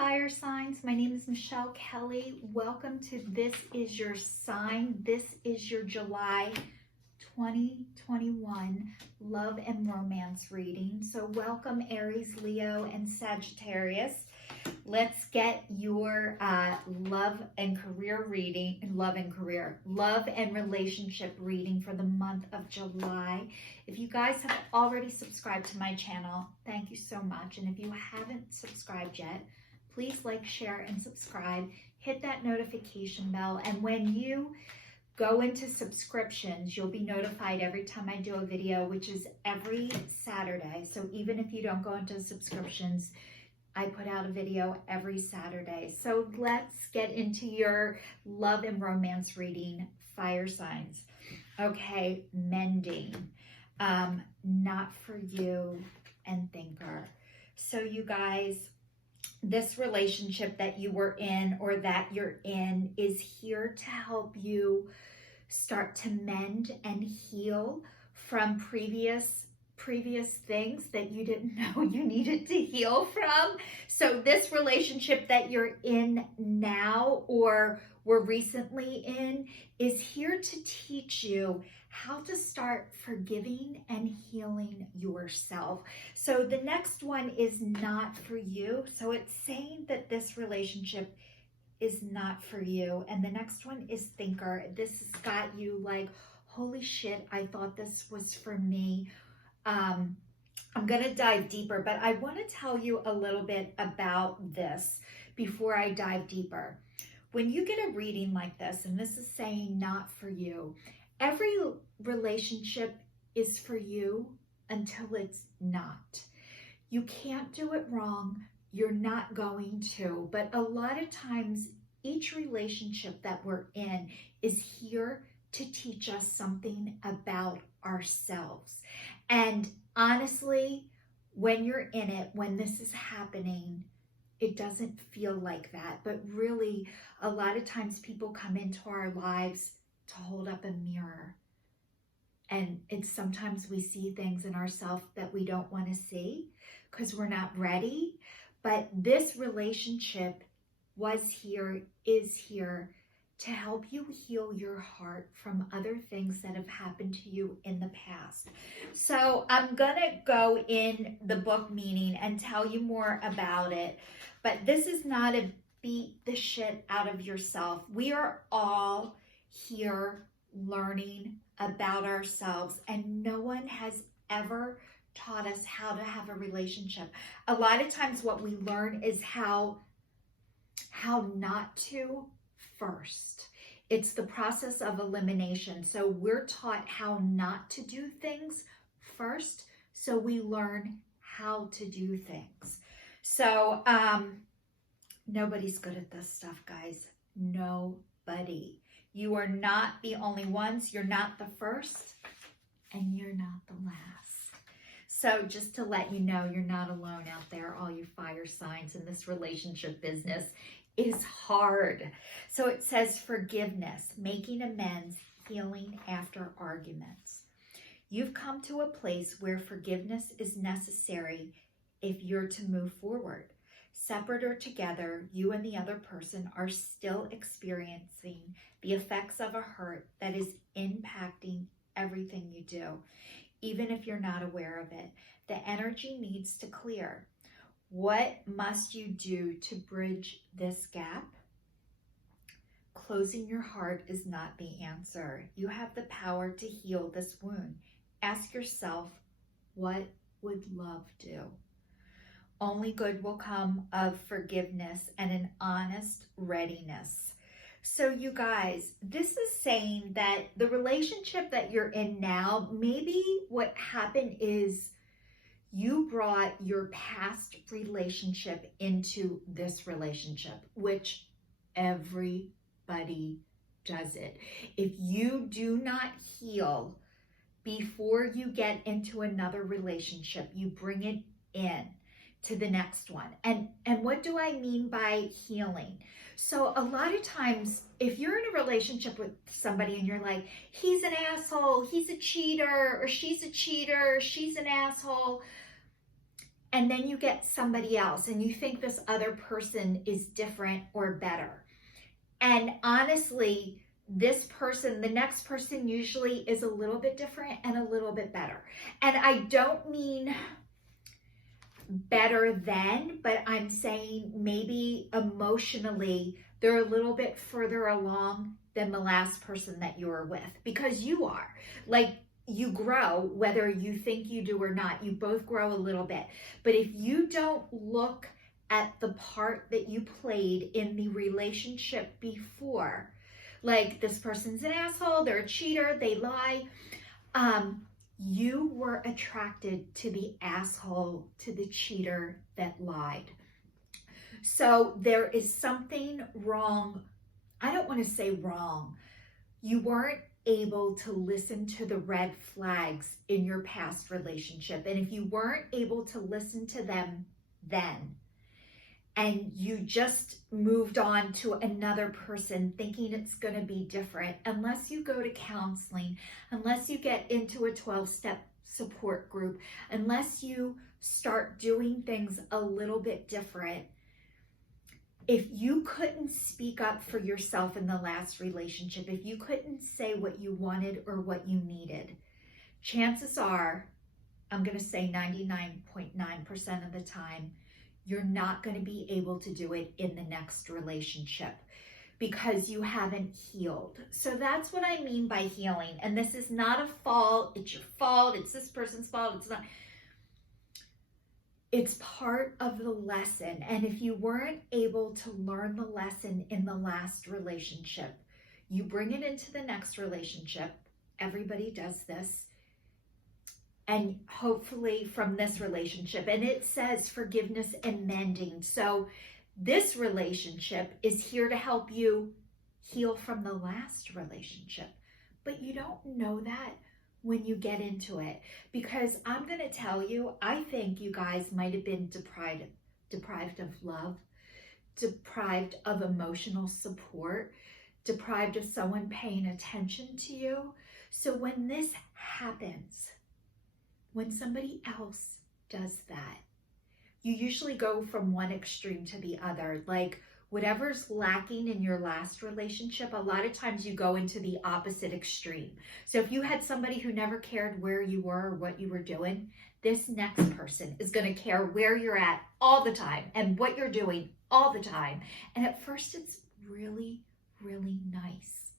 fire signs. My name is Michelle Kelly. Welcome to This Is Your Sign. This is your July 2021 love and romance reading. So welcome Aries, Leo, and Sagittarius. Let's get your love and relationship reading for the month of July. If you guys have already subscribed to my channel, thank you so much. And if you haven't subscribed yet, please like, share, and subscribe. Hit that notification bell. And when you go into subscriptions, you'll be notified every time I do a video, which is every Saturday. So even if you don't go into subscriptions, I put out a video every Saturday. So let's get into your love and romance reading, fire signs. Okay, mending, not for you, and thinker. So you guys, this relationship that you were in or that you're in is here to help you start to mend and heal from previous things that you didn't know you needed to heal from. So this relationship that you're in now or were recently in is here to teach you how to start forgiving and healing yourself. So the next one is not for you. So it's saying that this relationship is not for you. And the next one is thinker. This has got you like, holy shit, I thought this was for me. I'm going to dive deeper, but I want to tell you a little bit about this before I dive deeper. When you get a reading like this, and this is saying not for you, every relationship is for you until it's not. You can't do it wrong. You're not going to, but a lot of times each relationship that we're in is here to teach us something about ourselves. And honestly, when you're in it, when this is happening, it doesn't feel like that. But really, a lot of times people come into our lives to hold up a mirror. And it's sometimes we see things in ourselves that we don't want to see because we're not ready. But this relationship was here, is here to help you heal your heart from other things that have happened to you in the past. So I'm gonna go in the book meaning and tell you more about it, but this is not a beat the shit out of yourself. We are all here learning about ourselves, and no one has ever taught us how to have a relationship. A lot of times what we learn is how not to first. It's the process of elimination. So we're taught how not to do things first, so we learn how to do things. So nobody's good at this stuff, guys. Nobody. You are not the only ones. You're not the first, and you're not the last. So just to let you know, you're not alone out there, all you fire signs in this relationship business. Is hard. So it says forgiveness, making amends, healing after arguments. You've come to a place where forgiveness is necessary if you're to move forward. Separate or together, you and the other person are still experiencing the effects of a hurt that is impacting everything you do, even if you're not aware of it. The energy needs to clear. What must you do to bridge this gap? Closing your heart is not the answer. You have the power to heal this wound. Ask yourself, what would love do? Only good will come of forgiveness and an honest readiness. So you guys, this is saying that the relationship that you're in now, maybe what happened is you brought your past relationship into this relationship, which everybody does it. If you do not heal before you get into another relationship, you bring it in to the next one. And what do I mean by healing? So a lot of times, if you're in a relationship with somebody and you're like, he's an asshole, he's a cheater, or she's a cheater, she's an asshole, and then you get somebody else and you think this other person is different or better. And honestly, this person, the next person usually is a little bit different and a little bit better. And I don't mean better than, but I'm saying maybe emotionally they're a little bit further along than the last person that you were with, because you are. Like, you grow, whether you think you do or not. You both grow a little bit. But if you don't look at the part that you played in the relationship before, like, this person's an asshole, they're a cheater, they lie, you were attracted to the asshole, to the cheater that lied. So there is something wrong. I don't want to say wrong. You weren't able to listen to the red flags in your past relationship. And if you weren't able to listen to them then, and you just moved on to another person thinking it's going to be different, unless you go to counseling, unless you get into a 12-step support group, unless you start doing things a little bit different, if you couldn't speak up for yourself in the last relationship, if you couldn't say what you wanted or what you needed, chances are, I'm going to say 99.9% of the time, you're not going to be able to do it in the next relationship because you haven't healed. So that's what I mean by healing. And this is not a fault. It's your fault. It's this person's fault. It's not. It's part of the lesson. And if you weren't able to learn the lesson in the last relationship, you bring it into the next relationship. Everybody does this. And hopefully from this relationship. And it says forgiveness and mending. So this relationship is here to help you heal from the last relationship. But you don't know that when you get into it. Because I'm going to tell you, I think you guys might have been deprived of love, deprived of emotional support, deprived of someone paying attention to you. So when this happens, when somebody else does that, you usually go from one extreme to the other. Like, whatever's lacking in your last relationship, a lot of times you go into the opposite extreme. So if you had somebody who never cared where you were or what you were doing, this next person is going to care where you're at all the time and what you're doing all the time. And at first it's really, really nice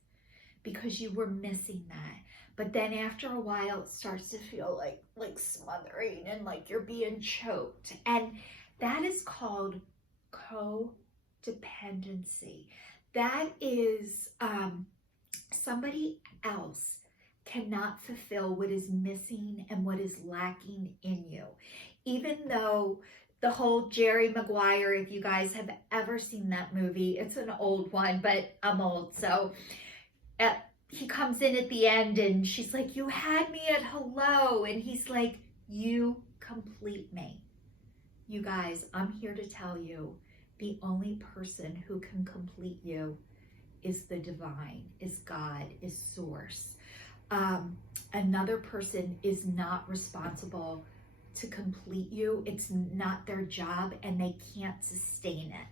because you were missing that. But then after a while, it starts to feel like smothering and like you're being choked. And that is called codependency. That is somebody else cannot fulfill what is missing and what is lacking in you. Even though the whole Jerry Maguire, if you guys have ever seen that movie, it's an old one, but I'm old, so he comes in at the end and she's like, you had me at hello. And he's like, you complete me. You guys, I'm here to tell you, the only person who can complete you is the divine, is God, is source. Another person is not responsible to complete you. It's not their job and they can't sustain it.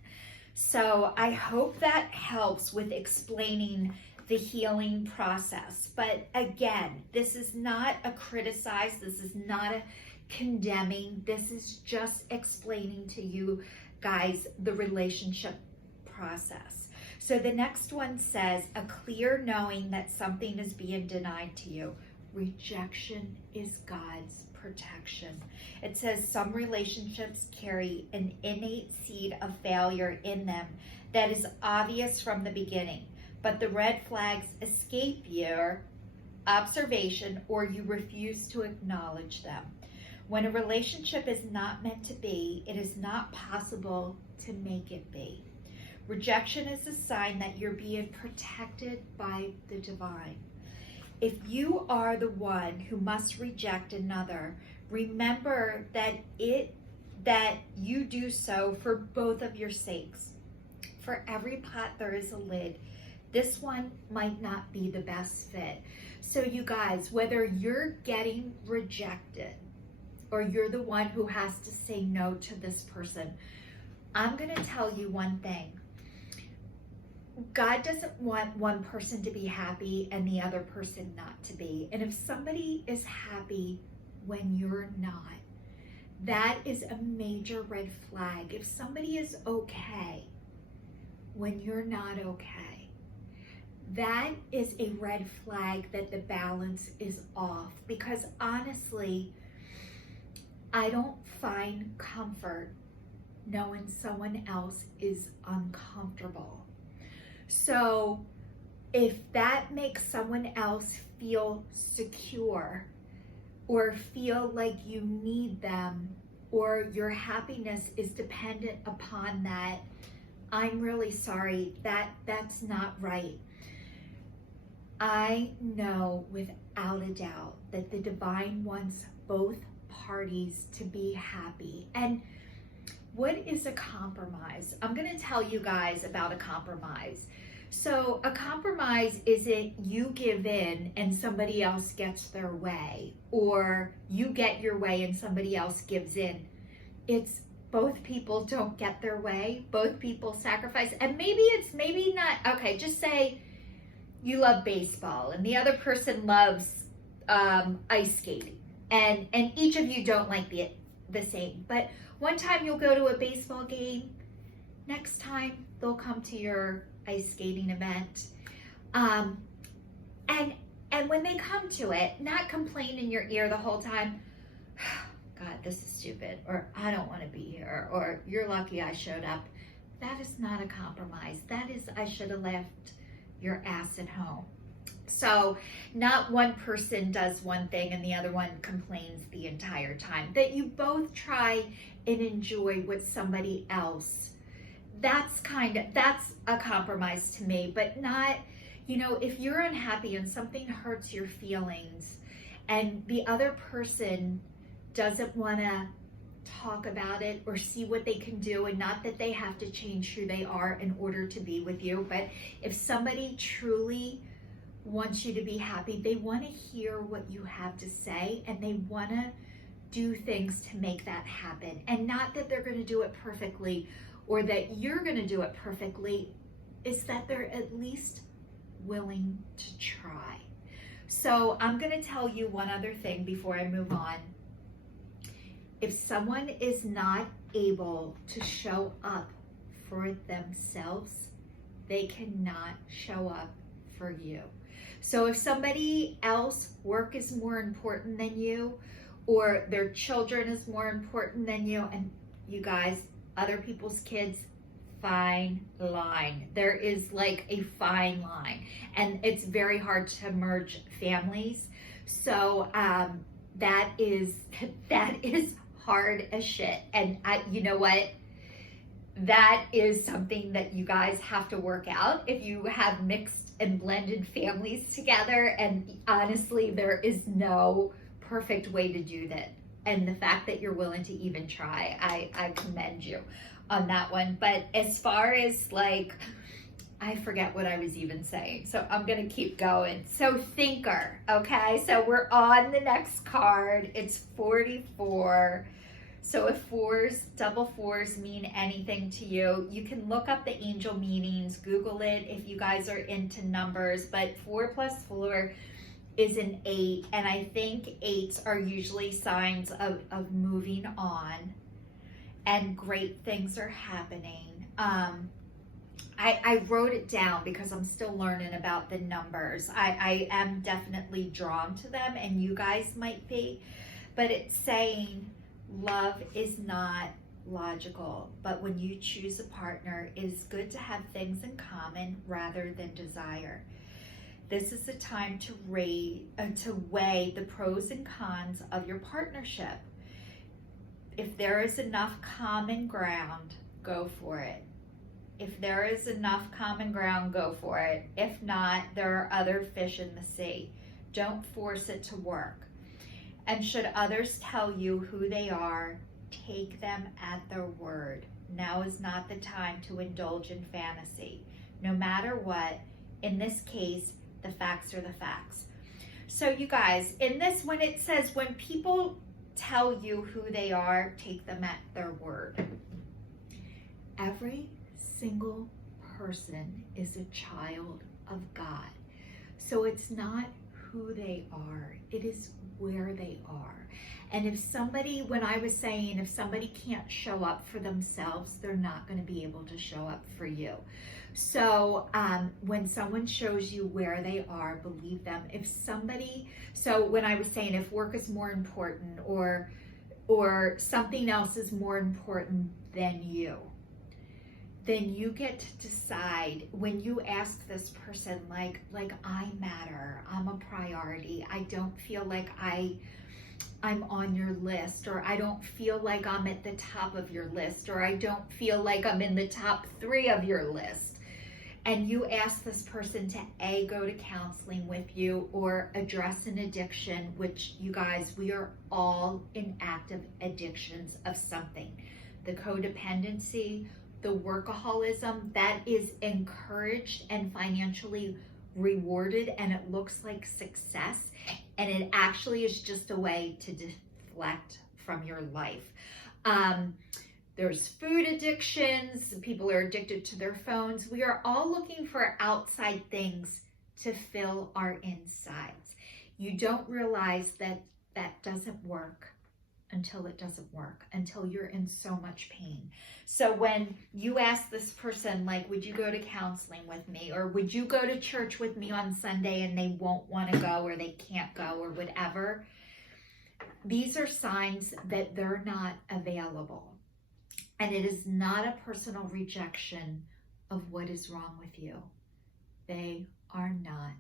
So I hope that helps with explaining the healing process. But again, this is not a criticize, this is not a condemning, this is just explaining to you guys the relationship process. So the next one says, a clear knowing that something is being denied to you. Rejection is God's protection. It says some relationships carry an innate seed of failure in them that is obvious from the beginning. But the red flags escape your observation or you refuse to acknowledge them. When a relationship is not meant to be, it is not possible to make it be. Rejection is a sign that you're being protected by the divine. If you are the one who must reject another, remember that you do so for both of your sakes. For every pot there is a lid. This one might not be the best fit. So you guys, whether you're getting rejected or you're the one who has to say no to this person. I'm going to tell you one thing. God doesn't want one person to be happy and the other person not to be. And if somebody is happy when you're not, that is a major red flag. If somebody is okay when you're not okay, that is a red flag that the balance is off. Because honestly, I don't find comfort knowing someone else is uncomfortable. So if that makes someone else feel secure or feel like you need them or your happiness is dependent upon that, I'm really sorry. That's not right. I know without a doubt that the divine wants both parties to be happy. And what is a compromise? I'm going to tell you guys about a compromise. So a compromise isn't you give in and somebody else gets their way, or you get your way and somebody else gives in. It's both people don't get their way, both people sacrifice. And maybe not, okay, just say you love baseball and the other person loves ice skating, and each of you don't like the same. But one time you'll go to a baseball game, next time they'll come to your ice skating event. And when they come to it, not complain in your ear the whole time, God, this is stupid, or I don't want to be here, or you're lucky I showed up. That is not a compromise. That is, I should have left your ass at home. So not one person does one thing and the other one complains the entire time. That you both try and enjoy with somebody else. That's a compromise to me, but not, if you're unhappy and something hurts your feelings and the other person doesn't want to talk about it or see what they can do, and not that they have to change who they are in order to be with you, but if somebody truly wants you to be happy, they want to hear what you have to say and they want to do things to make that happen. And not that they're going to do it perfectly or that you're going to do it perfectly, is that they're at least willing to try. So I'm going to tell you one other thing before I move on. If someone is not able to show up for themselves, they cannot show up for you. So if somebody else work is more important than you, or their children is more important than you, and you guys, other people's kids, fine line. There is like a fine line, and it's very hard to merge families. So that is hard as shit. And you know what? That is something that you guys have to work out if you have mixed and blended families together. And honestly, there is no perfect way to do that. And the fact that you're willing to even try, I commend you on that one. But as far as I forget what I was even saying, so I'm gonna keep going. So thinker, okay? So we're on the next card. It's 44. So if double fours mean anything to you, you can look up the angel meanings, Google it if you guys are into numbers, but 4 plus 4 is an 8, and I think 8s are usually signs of moving on and great things are happening. I wrote it down because I'm still learning about the numbers. I am definitely drawn to them, and you guys might be, but it's saying love is not logical, but when you choose a partner, it is good to have things in common rather than desire. This is the time to weigh the pros and cons of your partnership. If there is enough common ground, go for it. If there is enough common ground, go for it. If not, there are other fish in the sea. Don't force it to work. And should others tell you who they are, take them at their word. Now is not the time to indulge in fantasy. No matter what, in this case, the facts are the facts. So you guys, in this, when it says, when people tell you who they are, take them at their word. Every single person is a child of God. So it's not who they are, it is where they are. And if somebody, when I was saying, if somebody can't show up for themselves, they're not going to be able to show up for you. So when someone shows you where they are, believe them. If somebody, so when I was saying, if work is more important or something else is more important than you, then you get to decide. When you ask this person, like I matter, I'm a priority, I don't feel like I'm on your list, or I don't feel like I'm at the top of your list, or I don't feel like I'm in the top 3 of your list. And you ask this person to go to counseling with you or address an addiction, which you guys, we are all in active addictions of something. The codependency, the workaholism, that is encouraged and financially rewarded, and it looks like success, and it actually is just a way to deflect from your life. There's food addictions. People are addicted to their phones. We are all looking for outside things to fill our insides. You don't realize that that doesn't work until it doesn't work, until you're in so much pain. So when you ask this person, like, would you go to counseling with me, or would you go to church with me on Sunday, and they won't want to go, or they can't go, or whatever, these are signs that they're not available. And it is not a personal rejection of what is wrong with you. They are not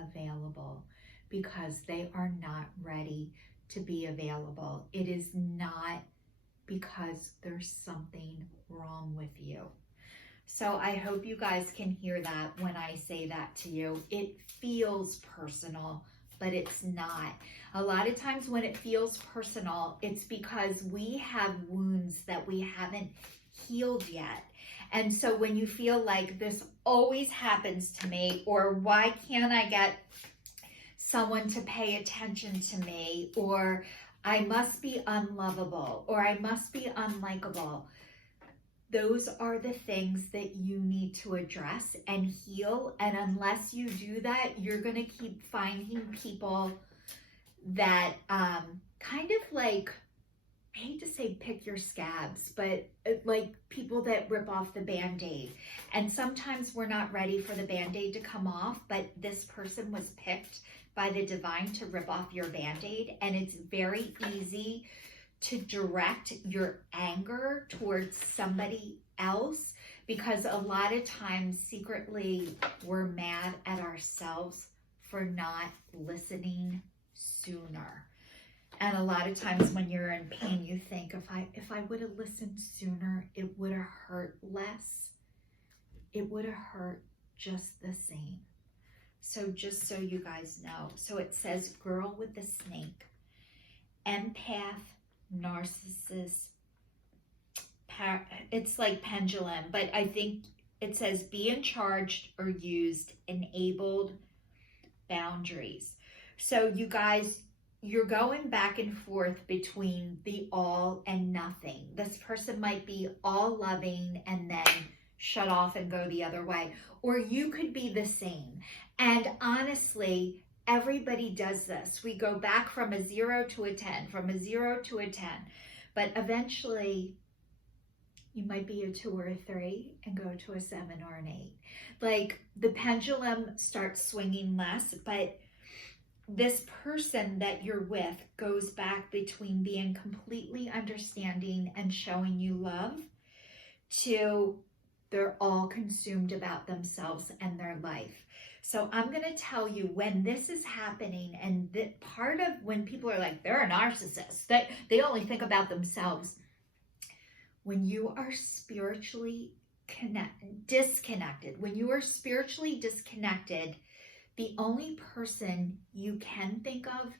available because they are not ready to be available. It is not because there's something wrong with you. So I hope you guys can hear that when I say that to you. It feels personal, but it's not. A lot of times when it feels personal, it's because we have wounds that we haven't healed yet. And so when you feel like this always happens to me, or why can't I get someone to pay attention to me, or I must be unlovable, or I must be unlikable, those are the things that you need to address and heal. And unless you do that, you're going to keep finding people that kind of like, I hate to say pick your scabs, but like people that rip off the Band-Aid. And sometimes we're not ready for the Band-Aid to come off, but this person was picked by the divine to rip off your Band-Aid. And it's very easy to direct your anger towards somebody else, because a lot of times secretly we're mad at ourselves for not listening sooner. And a lot of times when you're in pain, you think, if I would have listened sooner, it would have hurt less. It would have hurt just the same. So just so you guys know. So it says girl with the snake, empath, narcissist, it's like pendulum, but I think it says being charged or used, enabled, boundaries. So you guys, you're going back and forth between the all and nothing. This person might be all loving and then shut off and go the other way, or you could be the same. And honestly, everybody does this. We go back from a 0 to a 10, from a 0 to a 10, but eventually you might be a 2 or a 3 and go to a 7 or an 8. Like the pendulum starts swinging less, but this person that you're with goes back between being completely understanding and showing you love to they're all consumed about themselves and their life. So I'm going to tell you, when this is happening, and that part of when people are like, they're a narcissist, they only think about themselves. When you are spiritually disconnected, when you are spiritually disconnected, the only person you can think of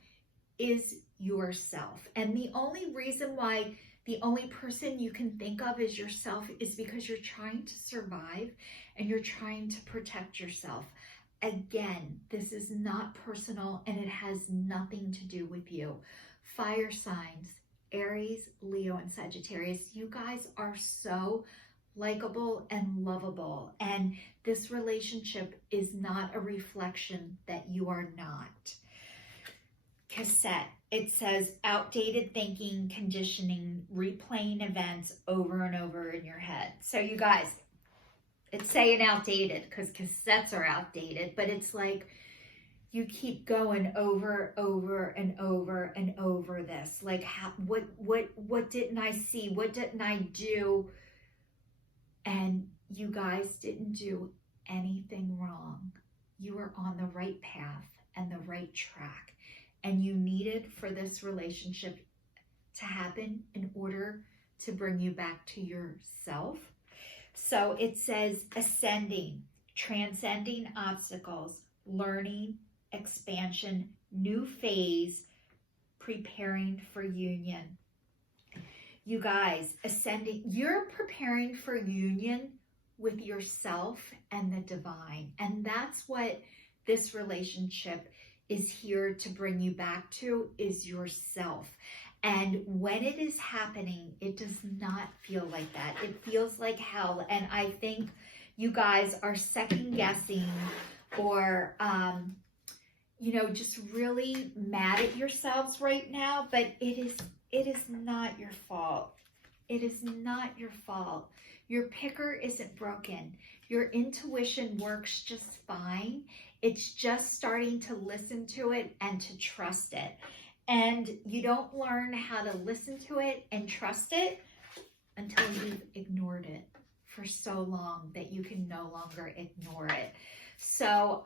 is yourself. And the only reason why the only person you can think of as yourself is because you're trying to survive and you're trying to protect yourself. Again, this is not personal and it has nothing to do with you. Fire signs, Aries, Leo, and Sagittarius, you guys are so likable and lovable. And this relationship is not a reflection that you are not. Cassette. It says outdated thinking, conditioning, replaying events over and over in your head. So you guys, it's saying outdated because cassettes are outdated, but it's like you keep going over and over this. Like, what didn't I see? What didn't I do? And you guys didn't do anything wrong. You were on the right path and the right track. And you needed for this relationship to happen in order to bring you back to yourself. So it says ascending, transcending obstacles, learning, expansion, new phase, preparing for union. You guys, ascending, you're preparing for union with yourself and the divine. And that's what this relationship is here to bring you back to, is yourself. And when it is happening, it does not feel like that. It feels like hell. And I think you guys are second guessing or, just really mad at yourselves right now, but it is not your fault. It is not your fault. Your picker isn't broken. Your intuition works just fine. It's just starting to listen to it and to trust it. And you don't learn how to listen to it and trust it until you've ignored it for so long that you can no longer ignore it. So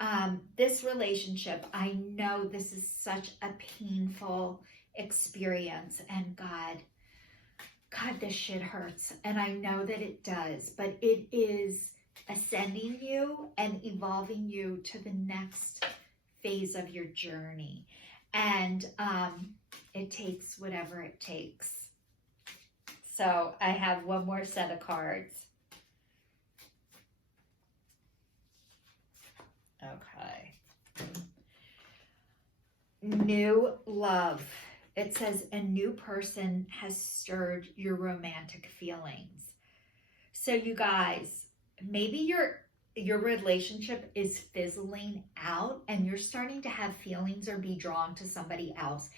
this relationship, I know this is such a painful experience, and God, this shit hurts. And I know that it does, but it is ascending you and evolving you to the next phase of your journey. And it takes whatever it takes. So I have one more set of cards. Okay. New love. It says a new person has stirred your romantic feelings. So you guys, maybe your relationship is fizzling out and you're starting to have feelings or be drawn to somebody else.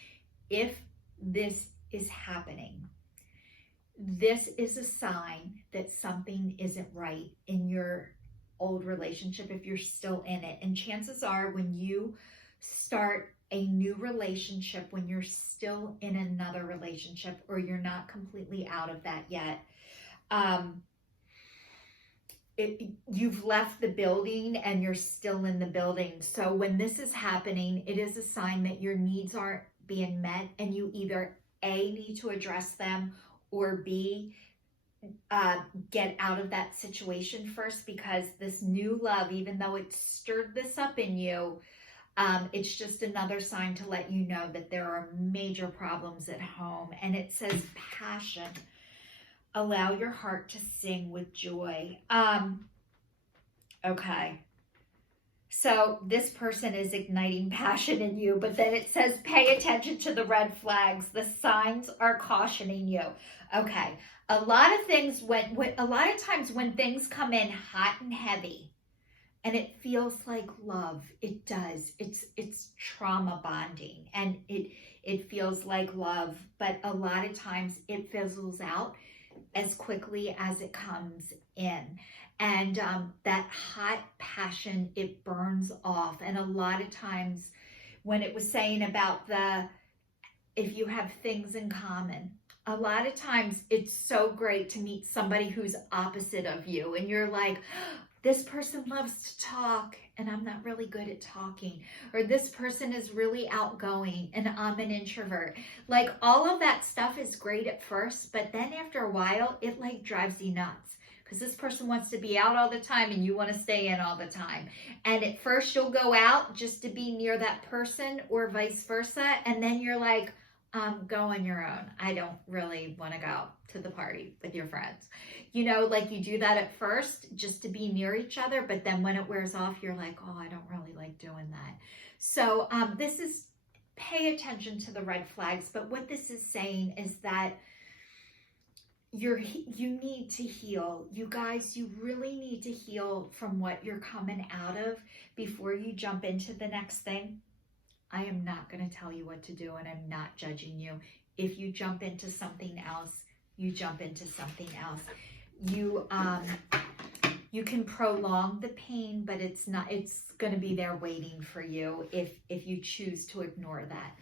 If this is happening, this is a sign that something isn't right in your old relationship if you're still in it. And chances are when you start a new relationship, when you're still in another relationship or you're not completely out of that yet, you've left the building and you're still in the building. So when this is happening, it is a sign that your needs aren't being met, and you either A, need to address them, or B, get out of that situation first, because this new love, even though it stirred this up in you, it's just another sign to let you know that there are major problems at home. And it says passion. Allow your heart to sing with joy. Okay. So this person is igniting passion in you, but then it says pay attention to the red flags. The signs are cautioning you. Okay. A lot of times when things come in hot and heavy, and it feels like love, it does. It's trauma bonding, and it feels like love, but a lot of times it fizzles out as quickly as it comes in. And that hot passion, it burns off. And a lot of times when it was saying about if you have things in common, a lot of times it's so great to meet somebody who's opposite of you. And you're like, this person loves to talk and I'm not really good at talking. Or this person is really outgoing and I'm an introvert. Like, all of that stuff is great at first, but then after a while, it like drives you nuts. Because this person wants to be out all the time and you want to stay in all the time. And at first you'll go out just to be near that person, or vice versa. And then you're like, go on your own. I don't really want to go to the party with your friends. You know, like you do that at first just to be near each other. But then when it wears off, you're like, oh, I don't really like doing that. So this is pay attention to the red flags. But what this is saying is that you need to heal. You guys, you really need to heal from what you're coming out of before you jump into the next thing. I am not going to tell you what to do, and I'm not judging you. If you jump into something else, you jump into something else. You can prolong the pain, but it's going to be there waiting for you if you choose to ignore that.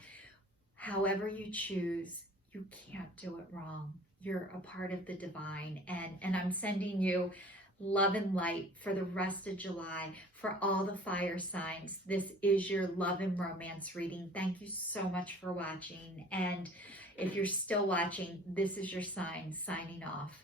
However you choose, you can't do it wrong. You're a part of the divine, and I'm sending you love and light for the rest of July, for all the fire signs. This is your love and romance reading. Thank you so much for watching. And if you're still watching, this is your sign, signing off.